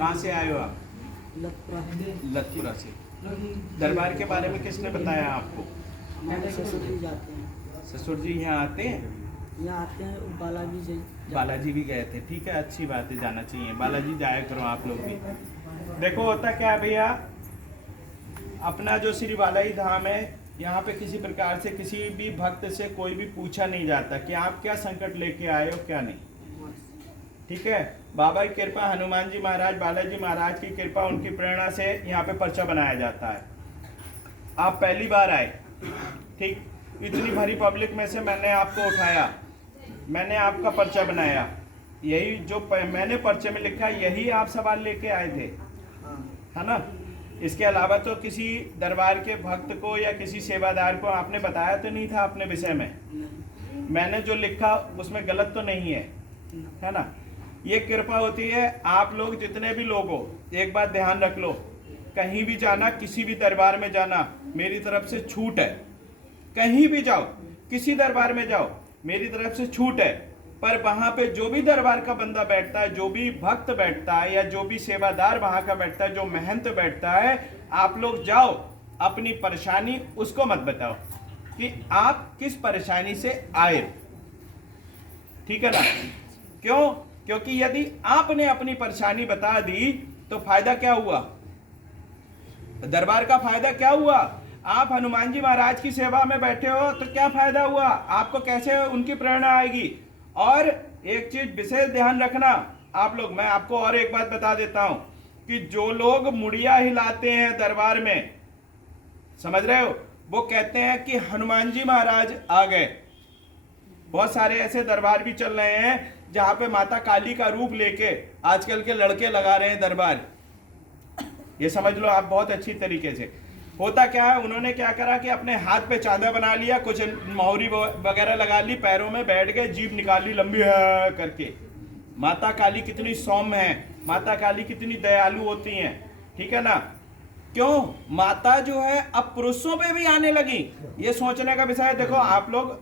कहाँ से आए हो आप? लतपुरा से। दरबार के बारे में किसने बताया आपको? हमारे ससुर जी जाते हैं। ससुर जी यहाँ आते हैं? यहाँ आते हैं, बालाजी से। बालाजी भी गए थे, ठीक है, अच्छी बात है, जाना चाहिए बालाजी, जाया करो आप लोग भी। देखो होता क्या है भैया, अपना जो श्री बालाजी धाम है, यहाँ पे किसी प्रकार से किसी भी भक्त से कोई भी पूछा नहीं जाता कि आप क्या संकट लेके आए हो क्या नहीं, ठीक है। बाबा की कृपा, हनुमान जी महाराज, बालाजी महाराज की कृपा, उनकी प्रेरणा से यहाँ पे पर्चा बनाया जाता है। आप पहली बार आए, ठीक, इतनी भरी पब्लिक में से मैंने आपको उठाया, मैंने आपका पर्चा बनाया, यही जो मैंने पर्चे में लिखा यही आप सवाल लेके आए थे, है ना। इसके अलावा तो किसी दरबार के भक्त को या किसी सेवादार को आपने बताया तो नहीं था अपने विषय में। मैंने जो लिखा उसमें गलत तो नहीं है ना। ये कृपा होती है, आप लोग जितने भी लोग हो, एक बात ध्यान रख लो, कहीं भी जाना, किसी भी दरबार में जाना, मेरी तरफ से छूट है। कहीं भी जाओ, किसी दरबार में जाओ, मेरी तरफ से छूट है। पर वहां पे जो भी दरबार का बंदा बैठता है, जो भी भक्त बैठता है, या जो भी सेवादार वहां का बैठता है, जो महंत बैठता है, आप लोग जाओ, अपनी परेशानी उसको मत बताओ कि आप किस परेशानी से आए, ठीक है ना। क्यों? क्योंकि यदि आपने अपनी परेशानी बता दी तो फायदा क्या हुआ? दरबार का फायदा क्या हुआ? आप हनुमान जी महाराज की सेवा में बैठे हो तो क्या फायदा हुआ? आपको कैसे उनकी प्रेरणा आएगी? और एक चीज विशेष ध्यान रखना आप लोग, मैं आपको और एक बात बता देता हूं कि जो लोग मुड़िया हिलाते हैं दरबार में, समझ रहे हो, वो कहते हैं कि हनुमान जी महाराज आ गए। बहुत सारे ऐसे दरबार भी चल रहे हैं जहां पे माता काली का रूप लेके आजकल के लड़के लगा रहे हैं दरबार। ये समझ लो आप बहुत अच्छी तरीके से। होता क्या है, उन्होंने क्या करा कि अपने हाथ पे चांदा बना लिया, कुछ मोहरी वगैरह लगा ली, पैरों में बैठ गए, जीभ निकाल ली लंबी है करके। माता काली कितनी सौम्य है, माता काली कितनी दयालु होती हैं, ठीक है ना। क्यों? माता जो है अब पुरुषों पे भी आने लगी। ये सोचने का विषय है। देखो आप लोग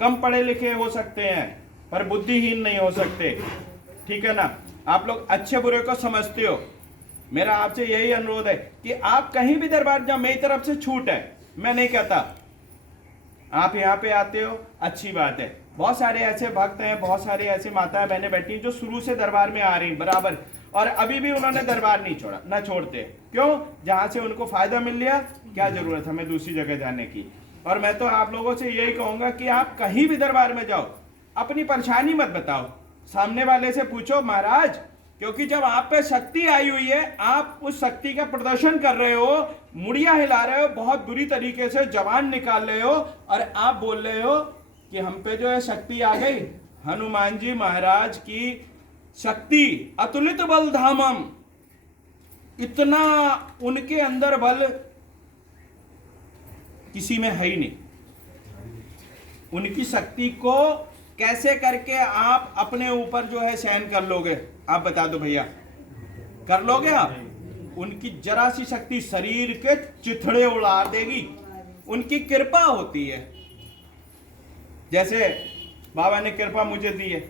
कम पढ़े लिखे हो सकते हैं पर बुद्धिहीन नहीं हो सकते, ठीक है ना। आप लोग अच्छे बुरे को समझते हो। मेरा आपसे यही अनुरोध है कि आप कहीं भी दरबार जाओ, मेरी तरफ से छूट है, मैं नहीं कहता। आप यहाँ पे आते हो, अच्छी बात है। बहुत सारे ऐसे भक्त हैं, बहुत सारी ऐसी माताएं बहनें बैठी जो शुरू से दरबार में आ रही बराबर, और अभी भी उन्होंने दरबार नहीं छोड़ा, ना छोड़ते। क्यों? जहां से उनको फायदा मिल लिया, क्या जरूरत हमें दूसरी जगह जाने की। और मैं तो आप लोगों से यही कहूंगा कि आप कहीं भी दरबार में जाओ, अपनी परेशानी मत बताओ, सामने वाले से पूछो महाराज, क्योंकि जब आप पे शक्ति आई हुई है, आप उस शक्ति का प्रदर्शन कर रहे हो, मुड़िया हिला रहे हो, बहुत बुरी तरीके से जवान निकाल रहे हो, और आप बोल रहे हो कि हम पे जो है शक्ति आ गई। हनुमान जी महाराज की शक्ति अतुलित बल धामम, इतना उनके अंदर बल किसी में है ही नहीं। उनकी शक्ति को कैसे करके आप अपने ऊपर जो है सहन कर लोगे? आप बता दो भैया, कर लोगे आप? उनकी जरा सी शक्ति शरीर के चिथड़े उड़ा देगी। उनकी कृपा होती है, जैसे बाबा ने कृपा मुझे दी है,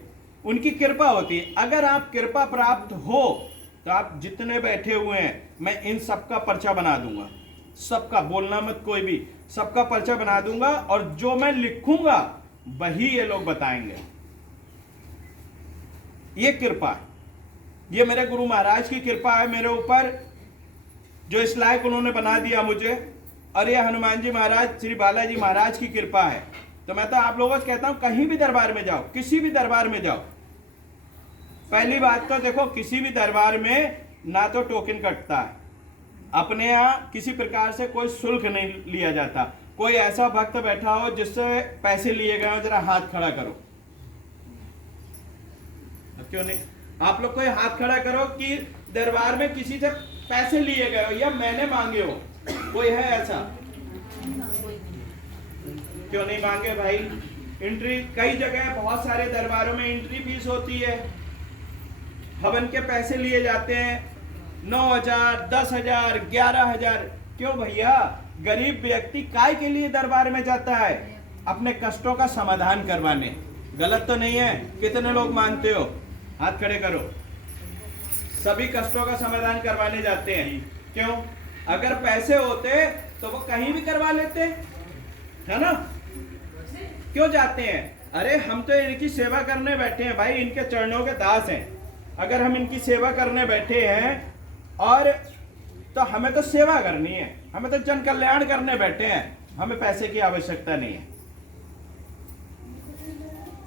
उनकी कृपा होती है। अगर आप कृपा प्राप्त हो तो आप जितने बैठे हुए हैं, मैं इन सबका पर्चा बना दूंगा, सबका, बोलना मत कोई भी, सबका पर्चा बना दूंगा, और जो मैं लिखूंगा वही ये लोग बताएंगे। ये कृपा है, ये मेरे गुरु महाराज की कृपा है मेरे ऊपर, जो इस लायक उन्होंने बना दिया मुझे, और ये हनुमान जी महाराज, श्री बालाजी महाराज की कृपा है। तो मैं तो आप लोगों से कहता हूं, कहीं भी दरबार में जाओ, किसी भी दरबार में जाओ, पहली बात तो देखो, किसी भी दरबार में ना तो टोकन कटता है, अपने यहाँ किसी प्रकार से कोई शुल्क नहीं लिया जाता। कोई ऐसा भक्त बैठा हो जिससे पैसे लिए गए हो, जरा हाथ खड़ा करो। क्यों नहीं? आप लोग कोई हाथ खड़ा करो कि दरबार में किसी से पैसे लिए गए हो या मैंने मांगे हो। कोई है ऐसा? क्यों नहीं मांगे भाई? एंट्री कई जगह, बहुत सारे दरबारों में एंट्री फीस होती है, हवन के पैसे लिए जाते हैं, 9,000, 10,000, 11,000। क्यों भैया? गरीब व्यक्ति काय के लिए दरबार में जाता है? अपने कष्टों का समाधान करवाने। गलत तो नहीं है? कितने लोग मानते हो? हाथ खड़े करो। सभी कष्टों का समाधान करवाने जाते हैं। क्यों? अगर पैसे होते तो वो कहीं भी करवा लेते, है ना? क्यों जाते हैं? अरे हम तो इनकी सेवा करने बैठे हैं भाई, इनके चरणों के दास हैं। अगर हम इनकी सेवा करने बैठे हैं और तो हमें तो सेवा करनी है, हमें तो जन कल्याण करने बैठे हैं, हमें पैसे की आवश्यकता नहीं है।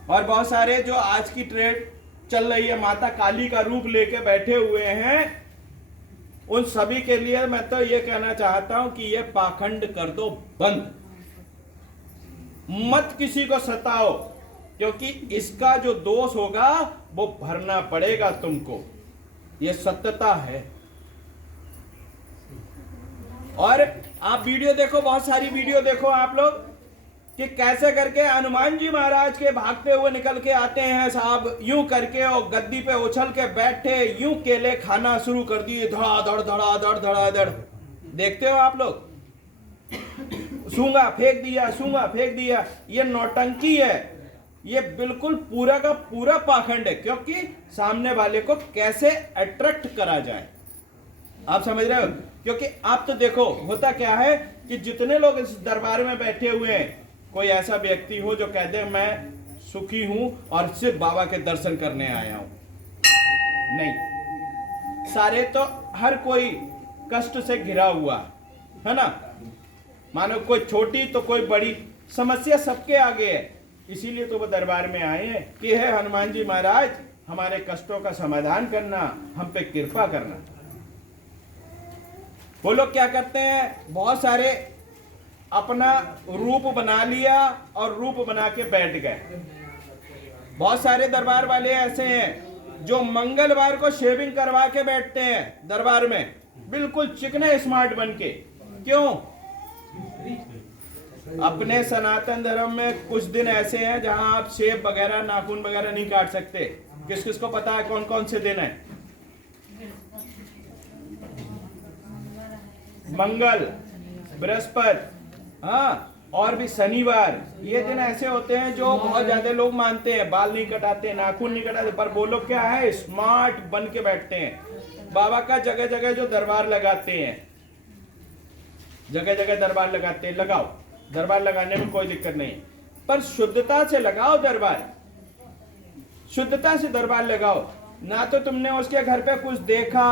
और बहुत सारे जो आज की ट्रेड चल रही है, माता काली का रूप लेके बैठे हुए हैं, उन सभी के लिए मैं तो ये कहना चाहता हूं कि ये पाखंड कर दो बंद, मत किसी को सताओ, क्योंकि इसका जो दोष होगा वो भरना पड़ेगा तुमको, ये सत्यता है। और आप वीडियो देखो, बहुत सारी वीडियो देखो आप लोग कि कैसे करके हनुमान जी महाराज के भागते हुए निकल के आते हैं साहब, यूं करके और गद्दी पे उछल के बैठे, यूं केले खाना शुरू कर दिए, धड़ाधड़ धड़ाधड़ धड़ाधड़। देखते हो आप लोग? सूंगा फेंक दिया, सूंगा फेंक दिया। ये नौटंकी है, ये बिल्कुल पूरा का पूरा पाखंड है, क्योंकि सामने वाले को कैसे अट्रैक्ट करा जाए, आप समझ रहे हो? क्योंकि आप तो देखो होता क्या है कि जितने लोग इस दरबार में बैठे हुए हैं, कोई ऐसा व्यक्ति हो जो कह दे मैं सुखी हूं और सिर्फ बाबा के दर्शन करने आया हूं? नहीं, सारे तो हर कोई कष्ट से घिरा हुआ है ना। मानो कोई छोटी तो कोई बड़ी समस्या सबके आगे है, इसीलिए तो वो दरबार में आए हैं कि हे हनुमान जी महाराज, हमारे कष्टों का समाधान करना, हम पे कृपा करना। वो लोग क्या करते हैं, बहुत सारे अपना रूप बना लिया और रूप बना के बैठ गए। बहुत सारे दरबार वाले ऐसे हैं जो मंगलवार को शेविंग करवा के बैठते हैं दरबार में, बिल्कुल चिकने स्मार्ट बन के। क्यों? अपने सनातन धर्म में कुछ दिन ऐसे हैं जहां आप शेव वगैरह, नाखून वगैरह नहीं काट सकते। किस किस को पता है कौन कौन से दिन है? मंगल, बृहस्पति, हाँ, और भी शनिवार। ये दिन ऐसे होते हैं जो बहुत ज्यादा लोग मानते हैं, बाल नहीं कटाते, नाखून नहीं कटाते, पर वो लोग क्या है, स्मार्ट बन के बैठते हैं। बाबा का जगह जगह जो दरबार लगाते हैं, जगह जगह दरबार लगाते हैं, लगाओ, दरबार लगाने में कोई दिक्कत नहीं, पर शुद्धता से लगाओ दरबार, शुद्धता से दरबार लगाओ। ना तो तुमने उसके घर पे कुछ देखा,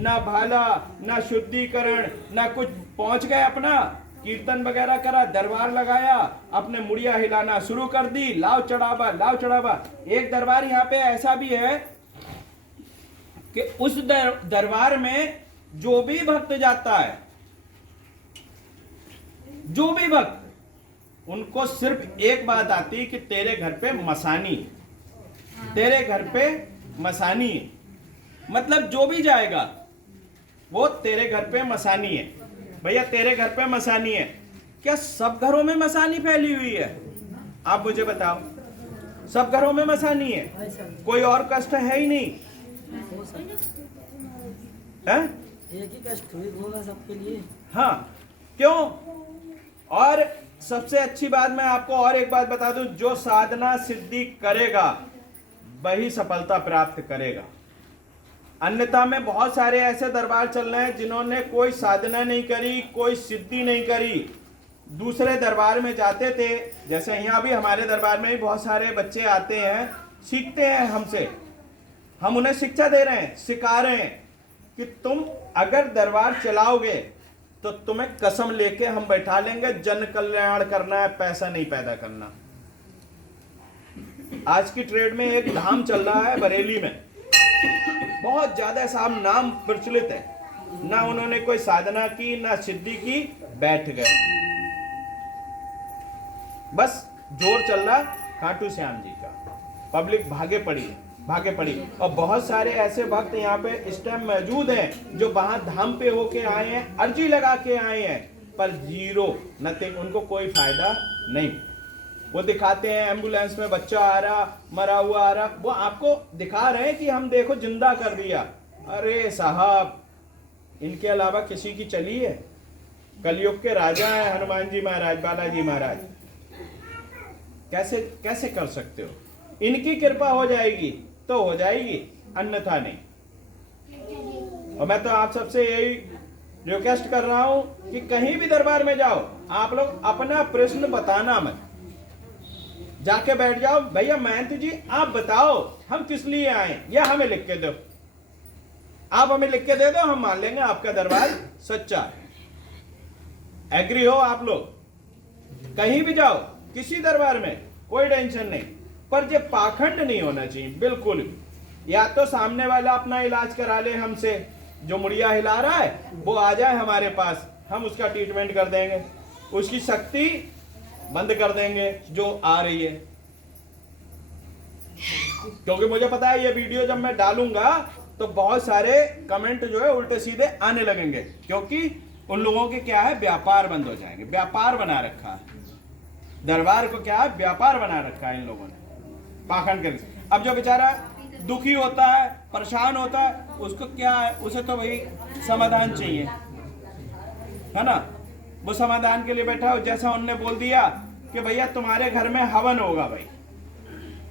ना भाला, ना शुद्धिकरण, ना कुछ, पहुंच गए अपना कीर्तन वगैरह करा, दरबार लगाया, अपने मुड़िया हिलाना शुरू कर दी, लाव चढ़ावा, लाव चढ़ावा। एक दरबार यहाँ पे ऐसा भी है कि उस दरबार में जो भी भक्त जाता है, जो भी भक्त, उनको सिर्फ एक बात आती कि तेरे घर पे मसानी, तेरे घर पे मसानी है। मतलब जो भी जाएगा वो तेरे घर पे मसानी है, भैया तेरे घर पे मसानी है। क्या सब घरों में मसानी फैली हुई है? आप मुझे बताओ, सब घरों में मसानी है? कोई और कष्ट है ही नहीं है? एक ही कष्ट होगा सबके लिए। हाँ, क्यों? और सबसे अच्छी बात मैं आपको और एक बात बता दूं, जो साधना सिद्धि करेगा वही सफलता प्राप्त करेगा। अन्यथा में बहुत सारे ऐसे दरबार चल रहे हैं जिन्होंने कोई साधना नहीं करी, कोई सिद्धि नहीं करी, दूसरे दरबार में जाते थे। जैसे यहाँ भी हमारे दरबार में भी बहुत सारे बच्चे आते हैं, सीखते हैं हमसे, हम उन्हें शिक्षा दे रहे हैं, सिखा रहे हैं कि तुम अगर दरबार चलाओगे तो तुम्हें कसम लेके हम बैठा लेंगे, जन कल्याण करना है, पैसा नहीं पैदा करना। आज की ट्रेड में एक धाम चल रहा है बरेली में, बहुत ज्यादा साहब नाम प्रचलित है, ना उन्होंने कोई साधना की, ना सिद्धि की, बैठ गए, बस जोर चल रहा खाटू श्याम जी का, पब्लिक भागे पड़ी, भागे पड़ी। और बहुत सारे ऐसे भक्त यहाँ पे इस टाइम मौजूद हैं जो वहां धाम पे होके आए हैं, अर्जी लगा के आए हैं, पर जीरो, नथिंग, उनको कोई फायदा नहीं। वो दिखाते हैं एम्बुलेंस में बच्चा आ रहा, मरा हुआ आ रहा, वो आपको दिखा रहे हैं कि हम देखो जिंदा कर दिया। अरे साहब, इनके अलावा किसी की चली है? कलयुग के राजा हैं हनुमान जी महाराज, बालाजी महाराज, कैसे कैसे कर सकते हो? इनकी कृपा हो जाएगी तो हो जाएगी, अन्यथा नहीं। और मैं तो आप सबसे यही रिक्वेस्ट कर रहा हूं कि कहीं भी दरबार में जाओ, आप लोग अपना प्रश्न बताना मत, जाके बैठ जाओ, भैया महंत जी आप बताओ हम किस लिए आए, या हमें लिख के दो, आप हमें लिख के दे दो, हम मान लेंगे आपका दरबार सच्चा है। एग्री हो आप लोग? कहीं भी जाओ, किसी दरबार में कोई टेंशन नहीं, पर ये पाखंड नहीं होना चाहिए बिल्कुल भी। या तो सामने वाला अपना इलाज करा ले हमसे, जो मुड़िया हिला रहा है वो आ जाए हमारे पास, हम उसका ट्रीटमेंट कर देंगे, उसकी शक्ति बंद कर देंगे जो आ रही है। क्योंकि मुझे पता है ये वीडियो जब मैं डालूंगा तो बहुत सारे कमेंट जो है उल्टे सीधे आने लगेंगे, क्योंकि उन लोगों के क्या है, व्यापार बंद हो जाएंगे। व्यापार बना रखा है दरबार को, क्या है, व्यापार बना रखा है इन लोगों ने पाखंड करके। अब जो बेचारा दुखी होता है, परेशान होता है, उसको क्या है, उसे तो भाई समाधान चाहिए, है ना। वो समाधान के लिए बैठा हो, जैसा उनने बोल दिया कि भैया तुम्हारे घर में हवन होगा, भाई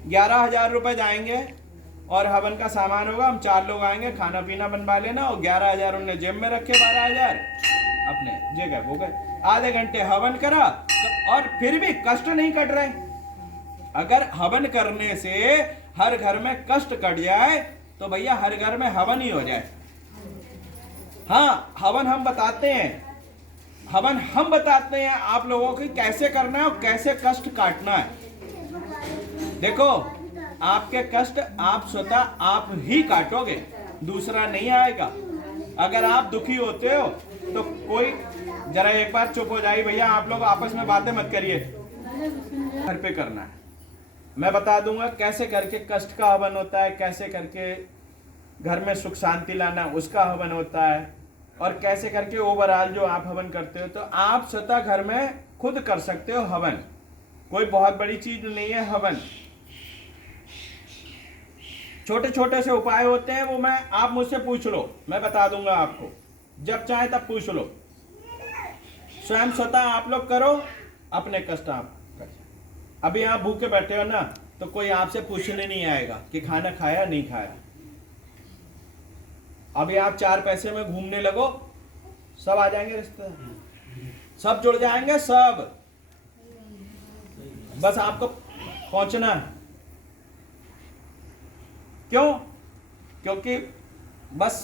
11,000 रुपए जाएंगे और हवन का सामान होगा, हम 4 लोग आएंगे, खाना पीना बनवा लेना, और 11,000 उनने जेब में रखे, 12,000 अपने जेब हो गए। आधे घंटे हवन करा तो और फिर भी कष्ट नहीं कट रहे। अगर हवन करने से हर घर में कष्ट कट जाए तो भैया हर घर में हवन ही हो जाए। हाँ, हवन हम बताते हैं, हवन हम बताते हैं आप लोगों को कैसे करना है और कैसे कष्ट काटना है। देखो, आपके कष्ट आप स्वतः आप ही काटोगे, दूसरा नहीं आएगा। अगर आप दुखी होते हो तो कोई, जरा एक बार चुप हो जाइए भैया, आप लोग आपस में बातें मत करिए, घर पे करना है। मैं बता दूंगा कैसे करके कष्ट का हवन होता है, कैसे करके घर में सुख शांति लाना उसका हवन होता है, और कैसे करके ओवरऑल जो आप हवन करते हो, तो आप स्वतः घर में खुद कर सकते हो हवन। कोई बहुत बड़ी चीज नहीं है हवन, छोटे छोटे से उपाय होते हैं, वो मैं, आप मुझसे पूछ लो, मैं बता दूंगा आपको, जब चाहे तब पूछ लो। स्वयं स्वतः आप लोग करो, अपने कष्ट आप कर। अभी आप भूखे बैठे हो ना, तो कोई आपसे पूछने नहीं आएगा कि खाना खाया नहीं खाया। अभी आप 4 पैसे में घूमने लगो, सब आ जाएंगे रिश्तेदार, सब जुड़ जाएंगे, सब, बस आपको पहुंचना है। क्यों? क्योंकि बस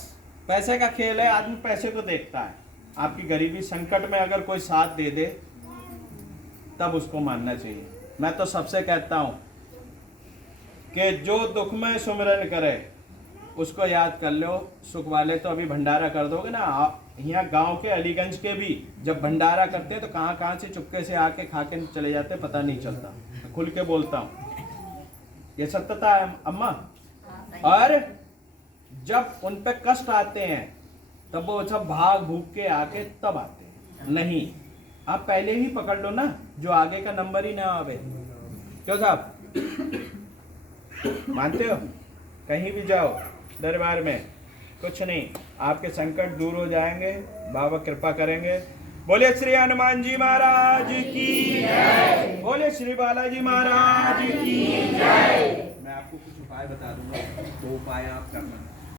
पैसे का खेल है, आदमी पैसे को देखता है। आपकी गरीबी संकट में अगर कोई साथ दे दे तब उसको मानना चाहिए। मैं तो सबसे कहता हूं कि जो दुख में सुमिरन करे उसको याद कर लो, सुख वाले तो अभी भंडारा कर दोगे ना। यहाँ गांव के अलीगंज के भी जब भंडारा करते हैं तो कहाँ कहाँ से चुपके से आके खा के चले जाते, पता नहीं चलता। खुल के बोलता हूँ, ये सत्यता है अम्मा। और जब उन पे कष्ट आते हैं तब वो सब भाग भूग के आके तब आते हैं। नहीं, आप पहले ही पकड़ लो ना, जो आगे का नंबर ही ना आवे। क्यों साहब, मानते हो? कहीं भी जाओ दरबार में, कुछ नहीं, आपके संकट दूर हो जाएंगे, बाबा कृपा करेंगे। बोले श्री हनुमान जी महाराज की जय, बोले श्री बालाजी महाराज की जय। मैं आपको कुछ उपाय बता दूंगा, वो उपाय आप करना।